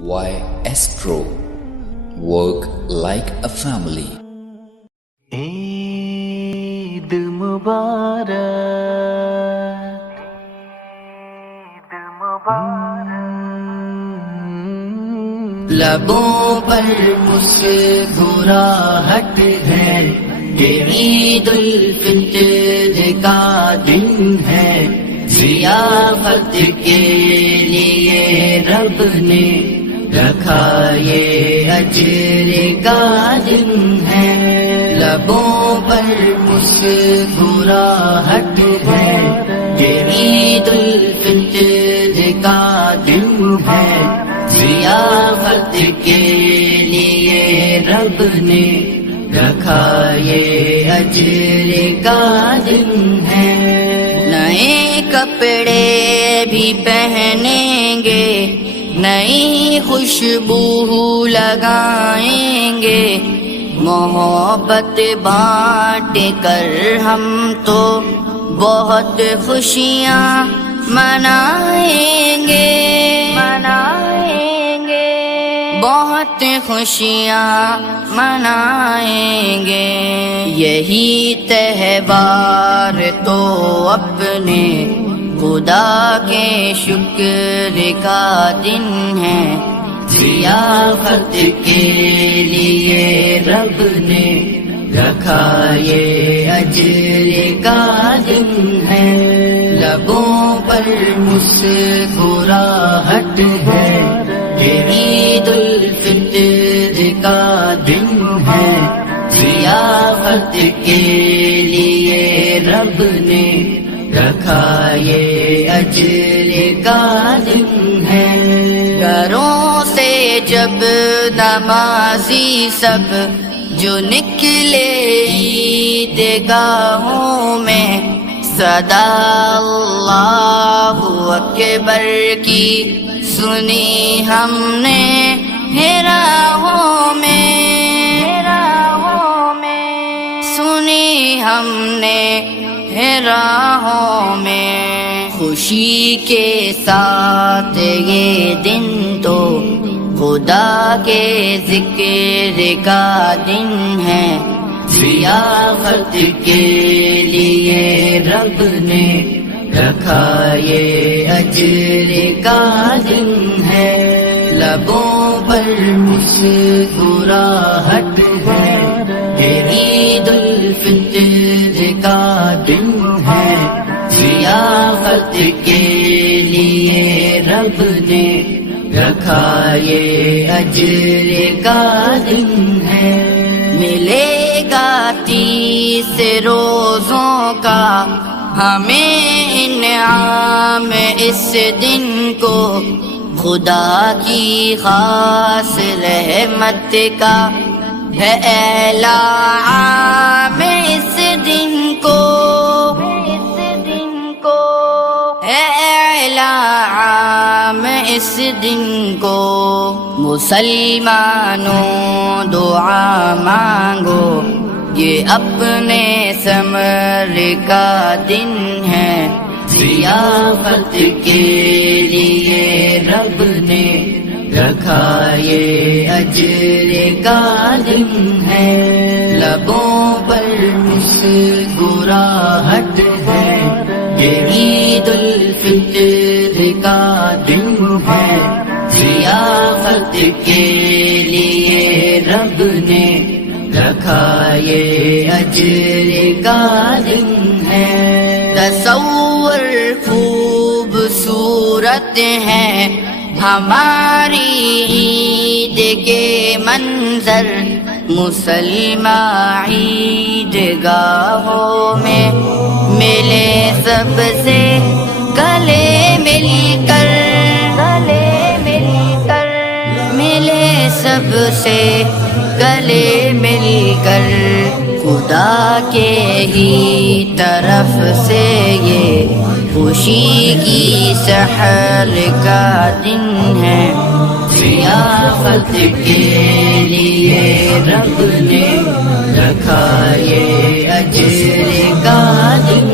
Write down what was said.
Why Astro? Work like a family. عید مبارک، لبوں پر مسکراہٹ ہے، یہ عید الفطر کا دن ہے، ضیافت کے لیے رب نے رکھا یہ اجر کا دن ہے، لبوں پر مسکراہٹ ہے، یہ عید الفطر کا دن ہے، ضیافت کے لیے رب نے رکھا یہ اجر کا دن ہے، نئے کپڑے بھی پہنیں گے، نئی خوشبو لگائیں گے، محبت بانٹ کر ہم تو بہت خوشیاں منائیں گے، بہت خوشیاں منائیں گے، یہی تہوار تو اپنے خدا کے شکر کا دن ہے، ضیافت کے لیے رب نے رکھا یہ اجر کا دن ہے، لبوں پر مسکراہٹ ہے، یہ عید الفطر کا دن ہے، ضیافت کے لیے رب نے رکھا یہ اجر کا دن ہے، گھروں سے جب نمازی سب جو نکلے عیدگاہوں میں، صدا اللہ اکبر کی سنی ہم نے راہوں میں، سنی ہم نے راہوں میں، خوشی کے ساتھ یہ دن تو خدا کے ذکر کا دن ہے، ضیافت کے لیے رب نے رکھا یہ اجر کا دن ہے، لبوں پر مسکراہٹ ہے، یہ عید الفطر کا دن ہے، ضیافت کے لیے رب نے رکھا یہ اجر کا دن ہے، ملے گا 30 روزوں کا ہمیں انعام اس دن کو، خدا کی خاص رحمت کا ہے اعلان اس دن کو، ہے اعلان اس دن کو، مسلمانوں دعا مانگو، یہ اپنے ثمر کا دن ہے، ضیافت کے لیے رب نے رکھا یہ اجر کا دن ہے، لبوں پر مسکراہٹ ہے، یہ عید الفطر کا دن ہے، ضیافت کے لیے رب نے رکھا یہ اجر کا دن ہے، تصور خوبصورت ہے ہماری عید کے منظر، مسلمہ عیدگاہوں میں ملے سب سے گلے مل کر، ملے سب سے گلے مل کر، خدا کے ہی طرف سے یہ خوشی کی سحر کا دن ہے، ضیافت کے لیے رب نے رکھا یہ اجر کا دن